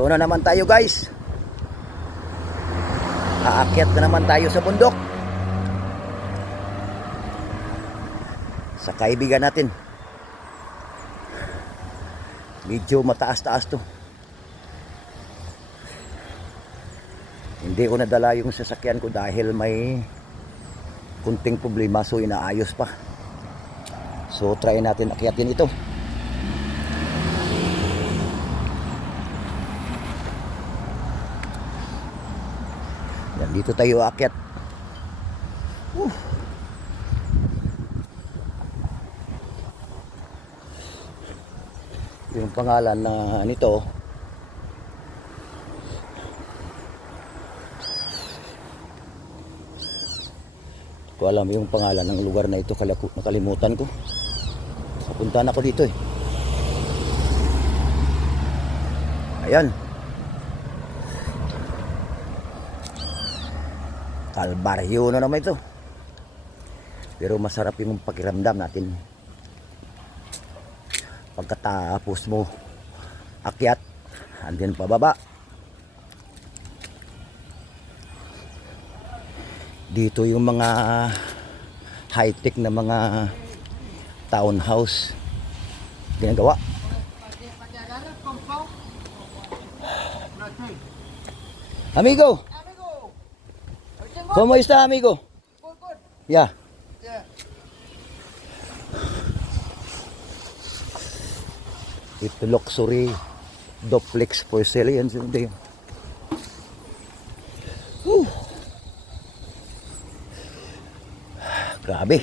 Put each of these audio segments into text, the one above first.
Ito na naman tayo guys. Aakyat na naman tayo sa bundok. Sa kaibigan natin. Medyo mataas-taas to. Hindi ko nadala yung sasakyan ko dahil may kunting problema, so inaayos pa. So try natin akyatin ito. Yan, dito tayo aakyat. Yung pangalan na nito ko alam yung pangalan ng lugar na ito, nakalimutan ko. Napunta na ako dito eh. Ayan. Kalbaryo na naman ito. Pero masarap yung pakiramdam natin. Pagkatapos mo akyat, andin pababa. Dito yung mga high-tech na mga townhouse ginagawa. Amigo, ¿cómo está, amigo? Ya. Ito luxury duplex for sale yan. Grabe.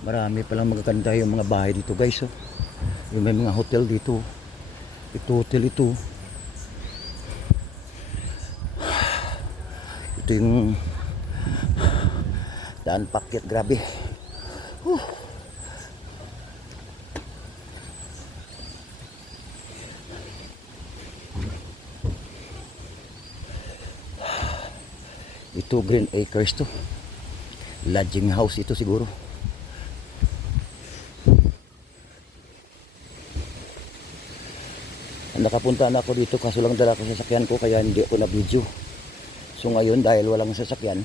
Marami palang magaganda yung mga bahay dito guys. Oh. Yung may mga hotel dito. Ito hotel ito. Ito yung daan pakyat, grabe. Ito Green Acres to. Lodging house ito siguro. Nakapunta na ako dito kaso lang dala ko sasakyan ko kaya hindi ako na video. So ngayon dahil walang sasakyan,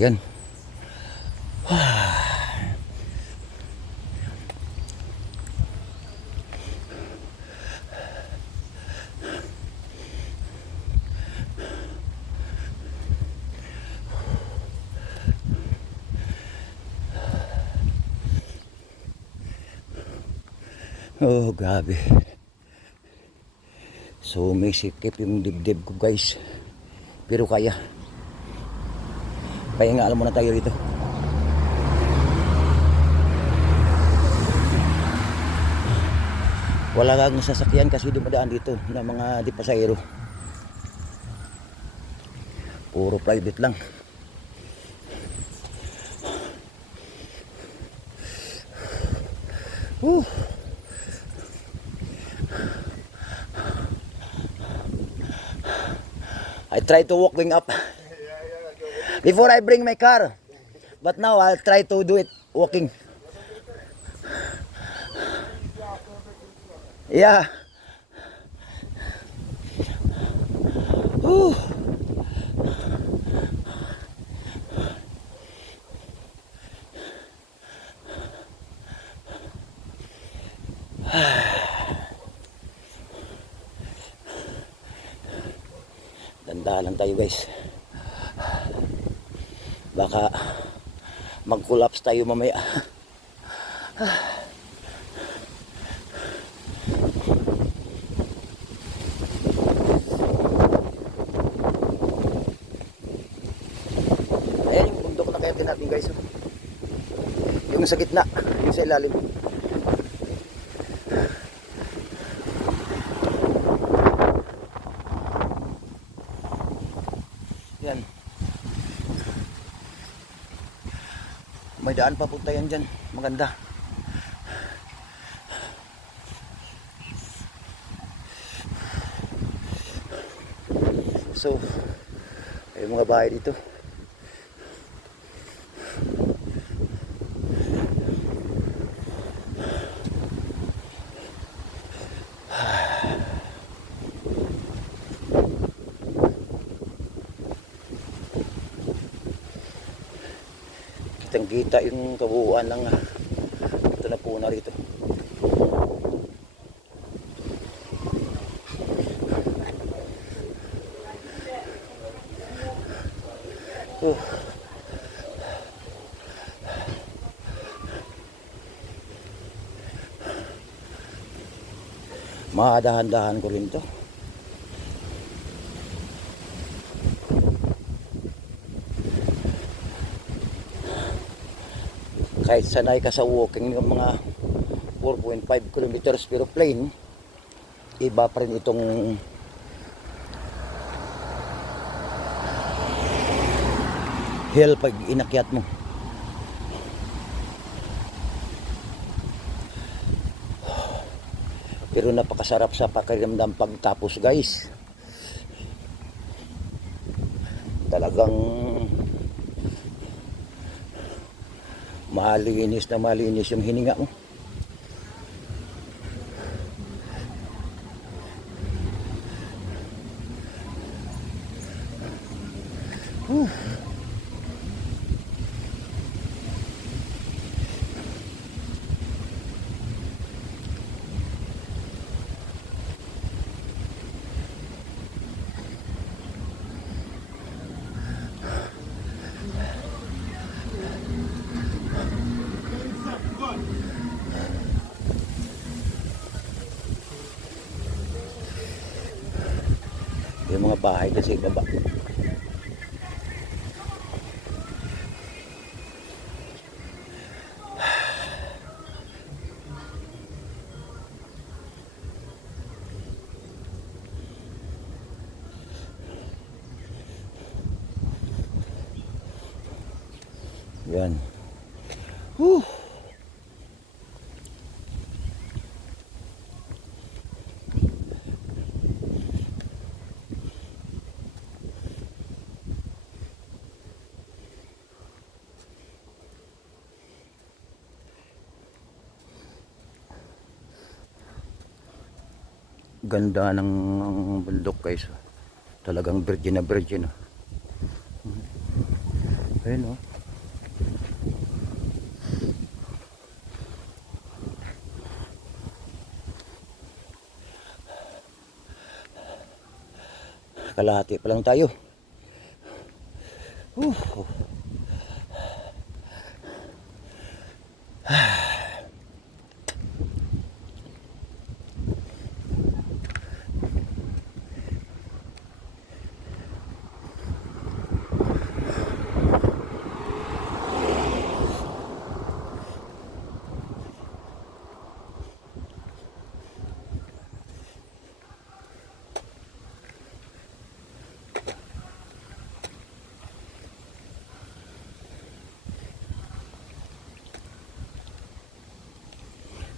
ayan. Oh, grabe. So, may sikip yung dibdib ko, guys. Pero kaya. Kaya nga, alam mo na tayo dito. Wala kang sasakyan kasi dumadaan dito ng mga di pasahero. Puro private lang. I try to walking up before I bring my car, but now I'll try to do it walking. Yeah. Dandahan lang tayo guys. Baka mag-collapse tayo mamaya. sa gitna, yung sa ilalim. Yan. May daan papunta yan dyan. Maganda. So, ay mga bahay dito. Kitang-kita yung kabuuan ng ito na puna rito. Mahadahan-dahan ko rin to. Kahit sanay ka sa walking ng mga 4.5 kilometers pero plain, iba pa rin itong hill pag inakyat mo. Pero napakasarap sa pakiramdam pagtapos, guys. Talagang malinis na malinis yung hininga mo. Yung mga bahay kasi baba. Yan. Whew. Ganda ng bundok, guys. Talagang virgin na virgin. Ayun, oh. Kalahati pa lang tayo.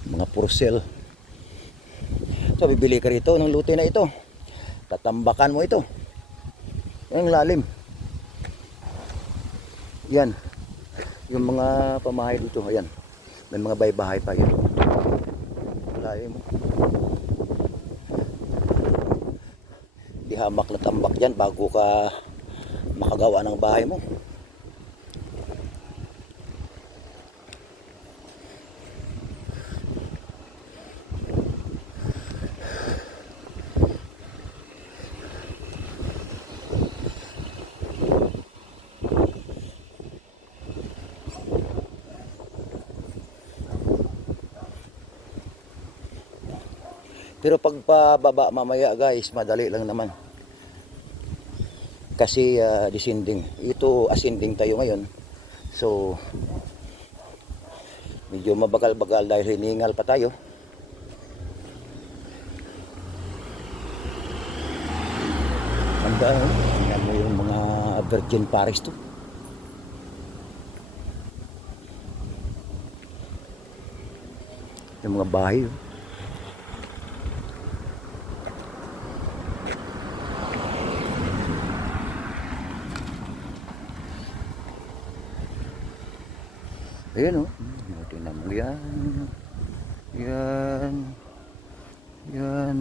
Mga porcel. So bibili ka rito ng luti na ito, tatambakan mo ito, yung lalim. Yan yung mga pamahay dito. Ayan, may mga baybahay pa yan. Lalim. Di hamak na tambak yan bago ka makagawa ng bahay mo. Pero pag pababa mamaya, guys, madali lang naman. Kasi descending. Ito ascending tayo ngayon. So Medyo mabagal-bagal dahil hiningal pa tayo. Tingnan mo yung mga virgin paris to. Yung mga bahay. Ayan o. Tingnan mo yan. Yan. Yan.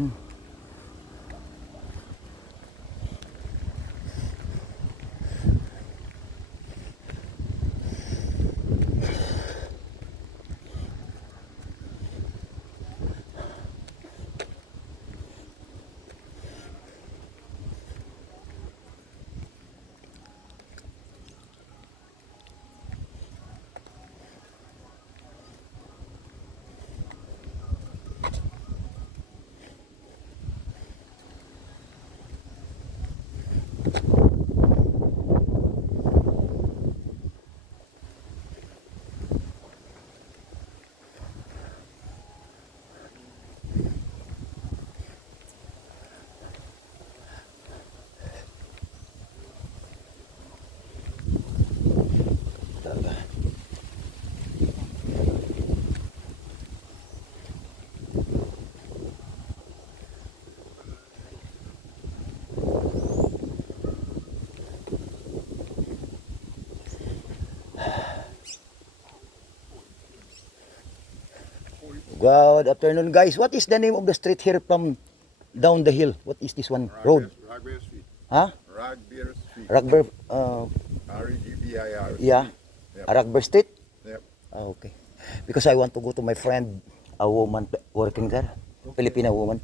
Good afternoon, guys. What is the name of the street here from down the hill? What is this one? Road? Ragbear Street. Huh? Ragbear Street. Ragbear, R-E-G-B-I-R. yeah. Yep. Ragbear Street? Yep. Ah, okay. Because I want to go to my friend, a woman working there, Filipino woman.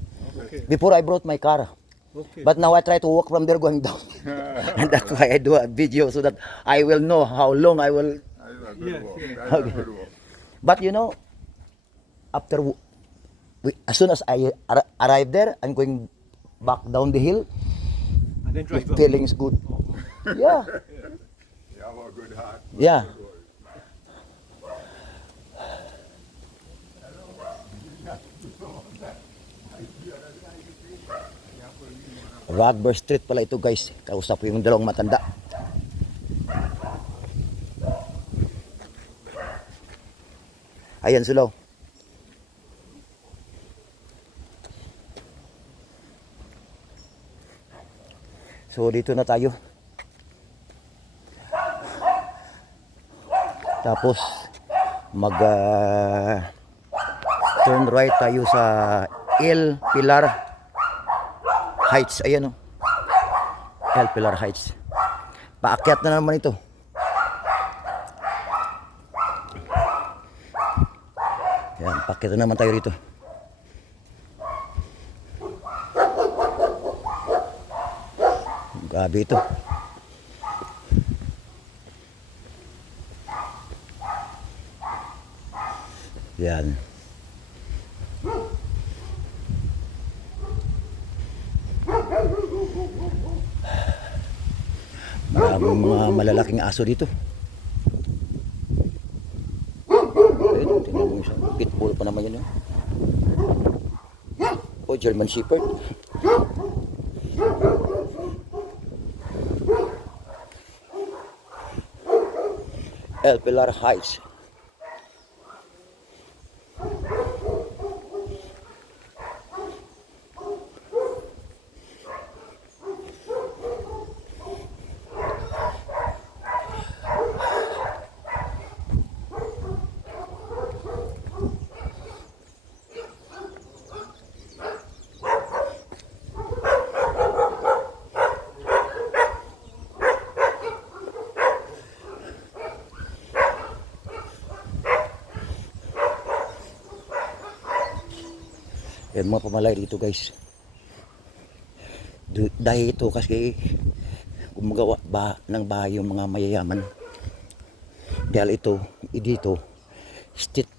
Okay. Before I brought my car. Okay. But now I try to walk from there going down. And that's why I do a video so that I will know how long I will. That's a good walk. That's Okay. a good walk. But you know, after as soon as I arrive there, I'm going back down the hill. And then The drive up. feeling is good. Yeah, You have a good heart. yeah. Ragbear Street pala ito, guys. Kausap ko yung dalawang matanda. Ayan sila. So dito na tayo. Tapos mag turn right tayo sa El Pilar Heights. Ayan o. El Pilar Heights. Paakyat na naman ito. Yan, paakyat na naman tayo rito. Grabe ito. Yan. Maraming mga malalaking aso dito. Ayun, tingnan mo isa. Pitbull pa naman yun. O, German Shepherd. El Pilar Heights. Yan mga pamalay dito, guys. Dahil ito kasi gumagawa ba ng bahay yung mga mayayaman. Dahil ito, dito, state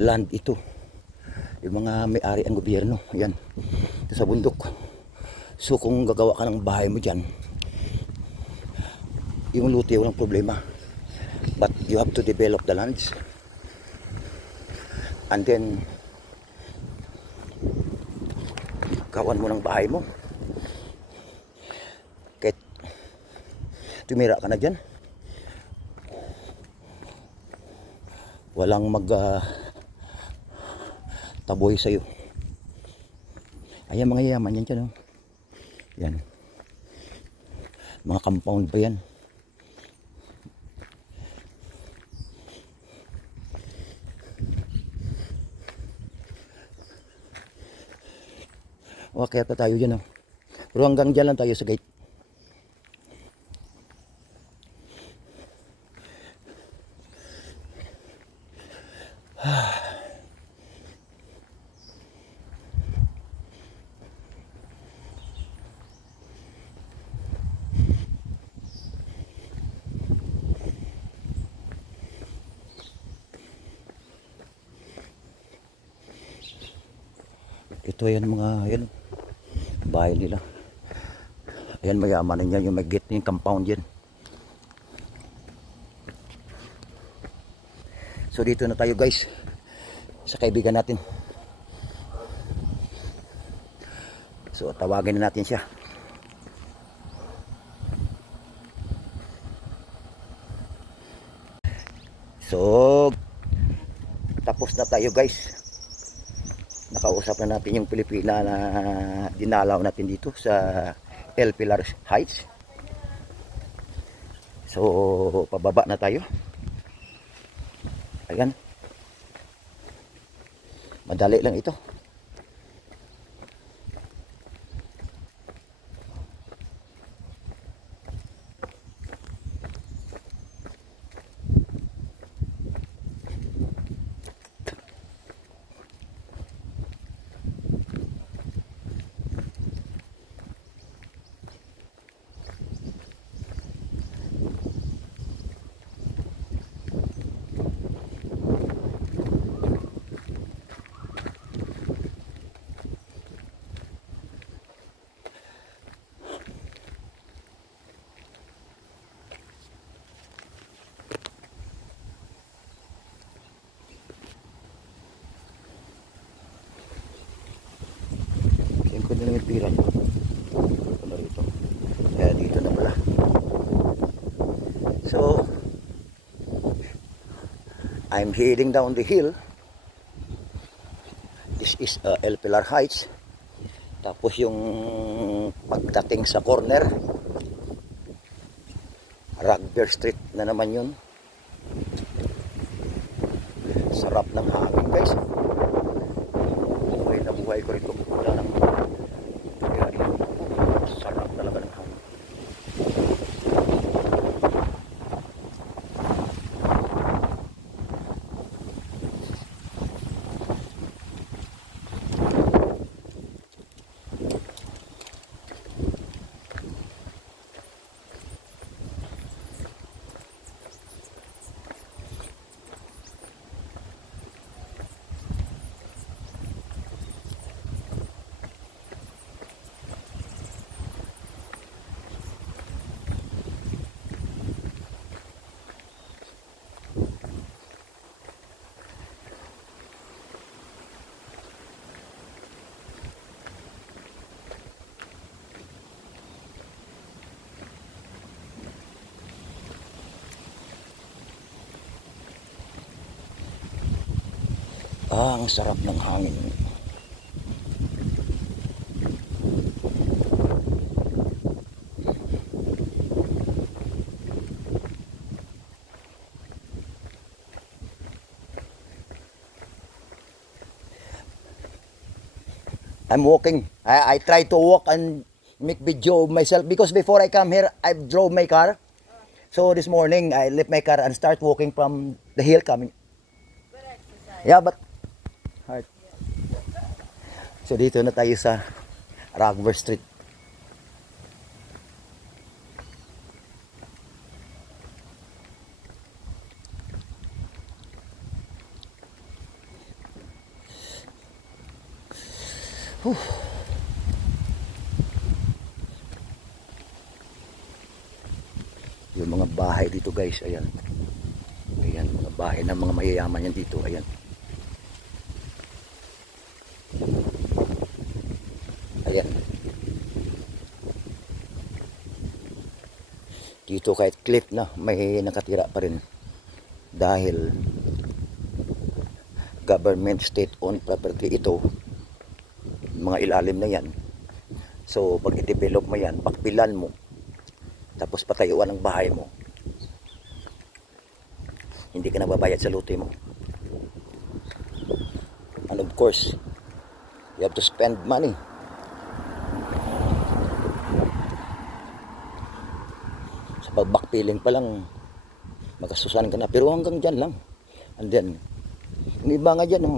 land ito. Yung mga may-ari ang gobyerno. Yan. Ito sa bundok. So kung gagawa ka ng bahay mo dyan, yung luti walang problema. But you have to develop the lands. And then, gawan mo ng bahay mo. Kahit tumira ka na dyan, walang taboy sa'yo. Ayan mga yaman yan dyan, oh. Yan. Mga compound ba yan? O, kaya pa tayo dyan, oh. Pero hanggang dyan lang tayo sa gate. Ito yan mga yan, bahay nila. Ayan, mayaman yan, yung may gate yung compound yan. So dito na tayo guys sa kaibigan natin. So tawagin na natin siya. So tapos na tayo guys. Nakausap na natin yung Pilipina na dinalaw natin dito sa El Pilar Heights. So pababa na tayo. Ayan. Madali lang ito. Ganda na yung pira niya. Ito na rito. Kaya dito na pala. So, I'm heading down the hill. This is El Pilar Heights. Tapos yung pagdating sa corner, Rugby Street na naman yun. Sarap ng hangin guys. Buhay na buhay ko rito. Wala nang sarap talaga ng hangin. Ang sarap ng hangin. I'm walking. I try to walk and make video of myself because before I come here, I drove my car. So this morning, I left my car and start walking from the hill coming. Yeah, but hard. So dito na tayo sa Rugby Street. Yung mga bahay dito guys, ayan. Ayan, mga bahay ng mga mayayaman yan dito, ayan. yan. Dito kahit cliff na, may nakatira pa rin. Dahil government state-owned property ito, mga ilalim na yan. So, pag i-develop mo yan, bakbilan mo, tapos patayuan ang bahay mo, hindi ka nababayad sa lote mo. And of course, you have to spend money. Sa pag-backpeeling pa lang, magkasusan ka na. Pero hanggang dyan lang. And then, yung iba nga dyan,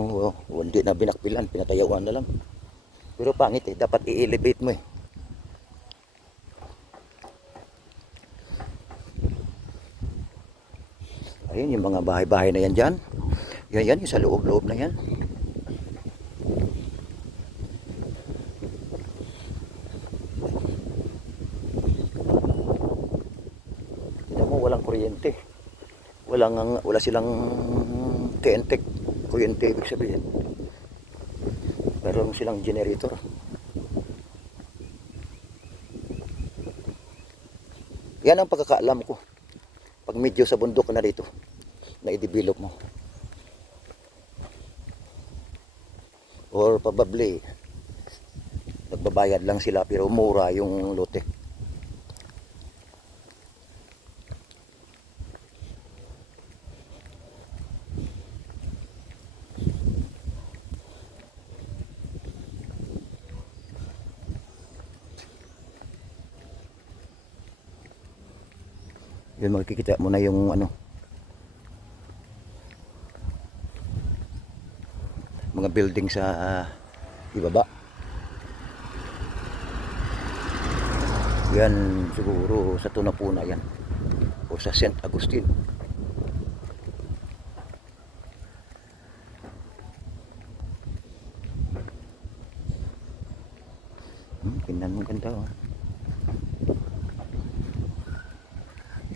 hindi na binakpilan, pinatayawan na lang. Pero pangit eh, dapat i-elevate mo eh. Ayun, yung mga bahay-bahay na yan dyan. Yan, yung sa loob-loob na yan. Tignan mo, walang kuryente. Wala silang TNT. Kuryente, ibig sabihin. Meron silang generator. Yan ang pagkakaalam ko. Pag medyo sa bundok na dito, na i-develop mo. Or probably, nagbabayad lang sila pero mura yung lote. Yun, makikita mo na yung mga building sa ibaba. Yan siguro sa Tunapuna yan o sa St. Agustin. Tingnan mo, ganda oh.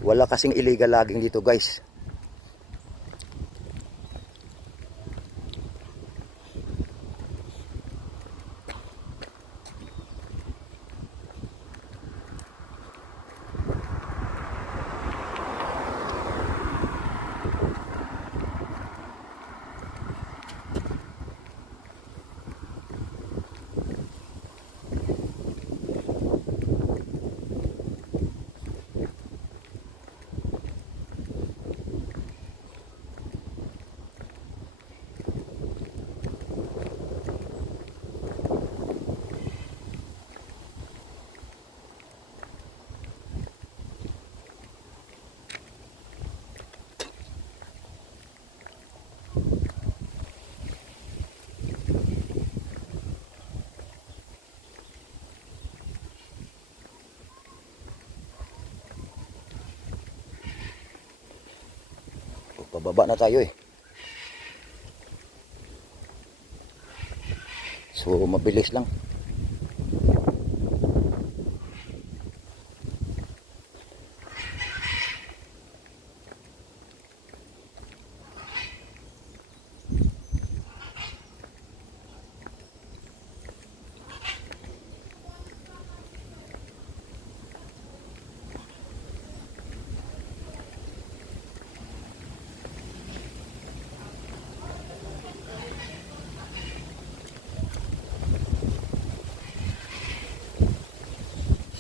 Wala kasing illegal logging dito, guys. Pababa na tayo eh. So mabilis lang.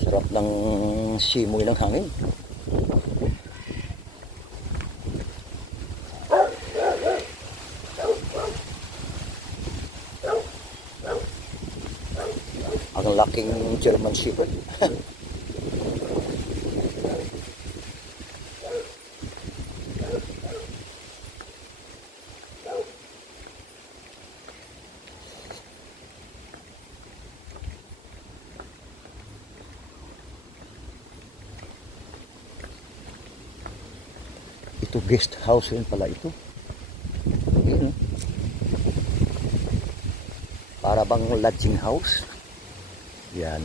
Sarap ng simoy ng hangin. Ang laking German Shepherd. Ito guest house rin pala ito. Ayun, oh. Para bang lodging house. Yan.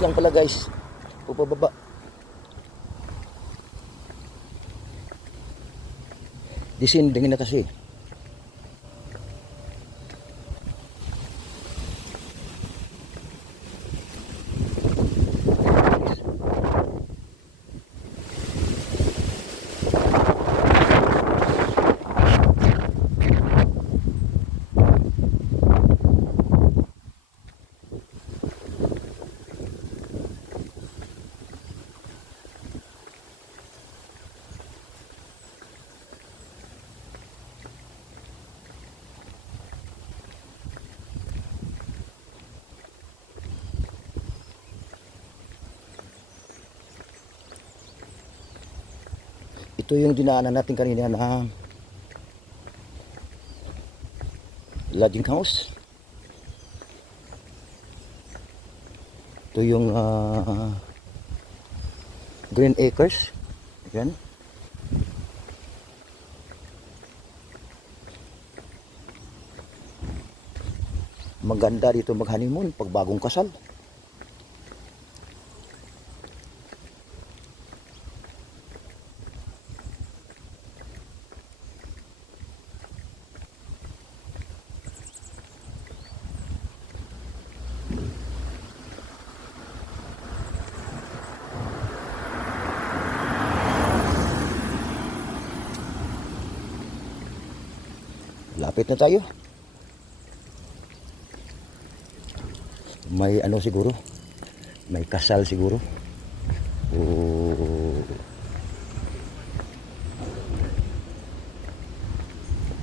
house lang pala guys. Pababa. Descending na kasi. Ito yung dinaanan natin kanina na lodging house. Ito yung Green Acres. Yan. Maganda dito mag-honeymoon pag bagong kasal. Lapit na tayo. May ano siguro? May kasal siguro.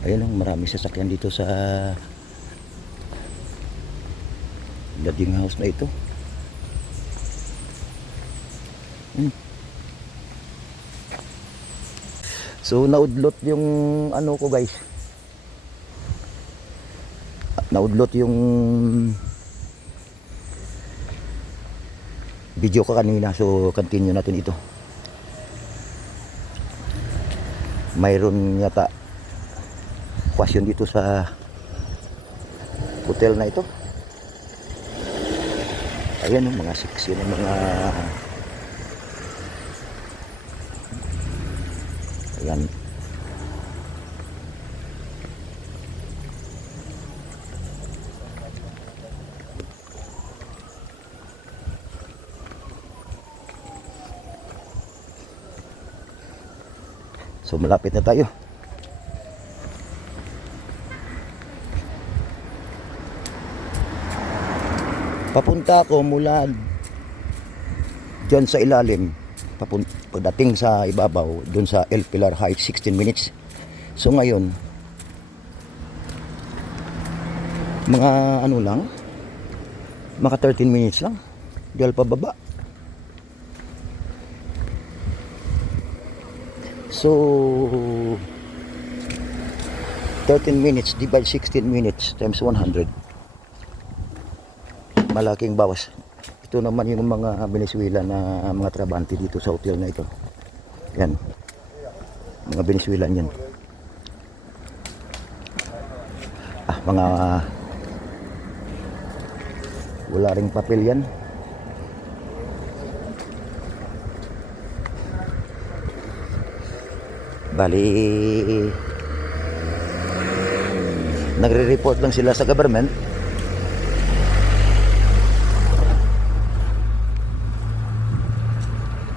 Ayun lang, marami sasakyan dito sa lodging house na ito. So naudlot yung ano ko guys. Naudlot yung video ko kanina, so continue natin ito. Mayroon yata question dito sa hotel na ito. Ayan yung mga section ng mga ayan. So malapit na tayo. Papunta ako mula dyan sa ilalim, pagdating sa ibabaw, dun sa El Pilar Heights, 16 minutes. So ngayon, mga ano lang, mga 13 minutes lang, dahil pababa. So 13 minutes divide 16 minutes times 100. Malaking bawas. Ito naman yung mga Venezuela na mga trabante dito sa hotel na ito. Yan. Mga Venezuelan yan. Mga wala ring papel yan. Bali nagre-report lang sila sa government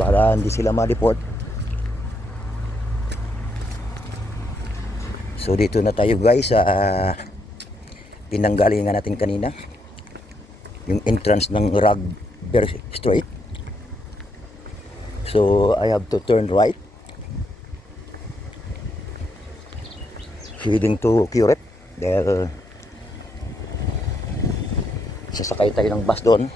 para hindi sila ma-deport. So dito na tayo guys sa pinanggalingan natin kanina, yung entrance ng Rugby Street. So I have to turn right heading to Curet. Dahil sasakay tayo ng bus doon.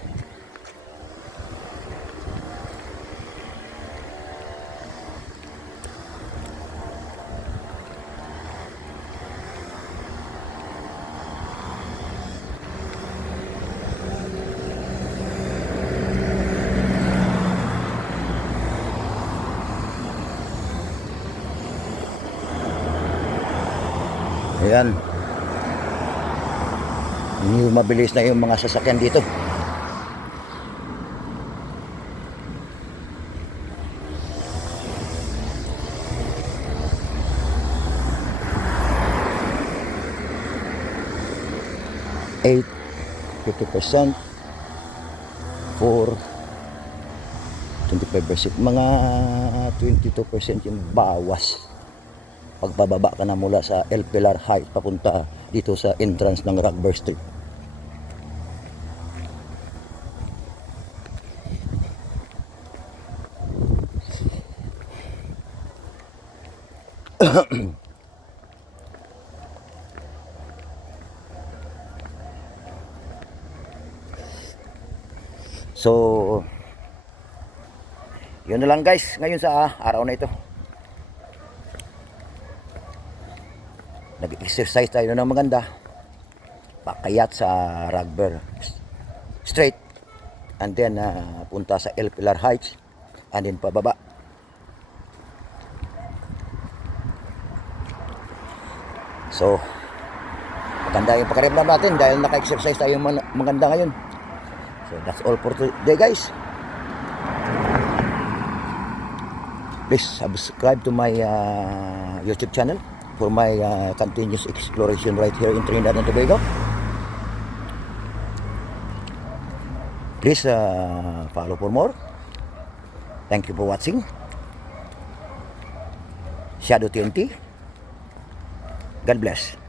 Ayan. Mabilis na yung mga sasakyan dito. 8, 50% for 25%. Mga 22% yung bawas. Pagpababa ka na mula sa El Pilar Heights papunta dito sa entrance ng Rugby Street. So, yun na lang guys, ngayon sa araw na ito. Nag-exercise tayo ng maganda. Pakayat sa Rugby Street. And then, punta sa El Pilar Heights. And then, pababa. So, maganda yung pakiramdam natin dahil naka-exercise tayo maganda ngayon. So, that's all for today guys. Please subscribe to my YouTube channel for my continuous exploration right here in Trinidad and Tobago. Please follow for more. Thank you for watching. Shadow TNT. God bless.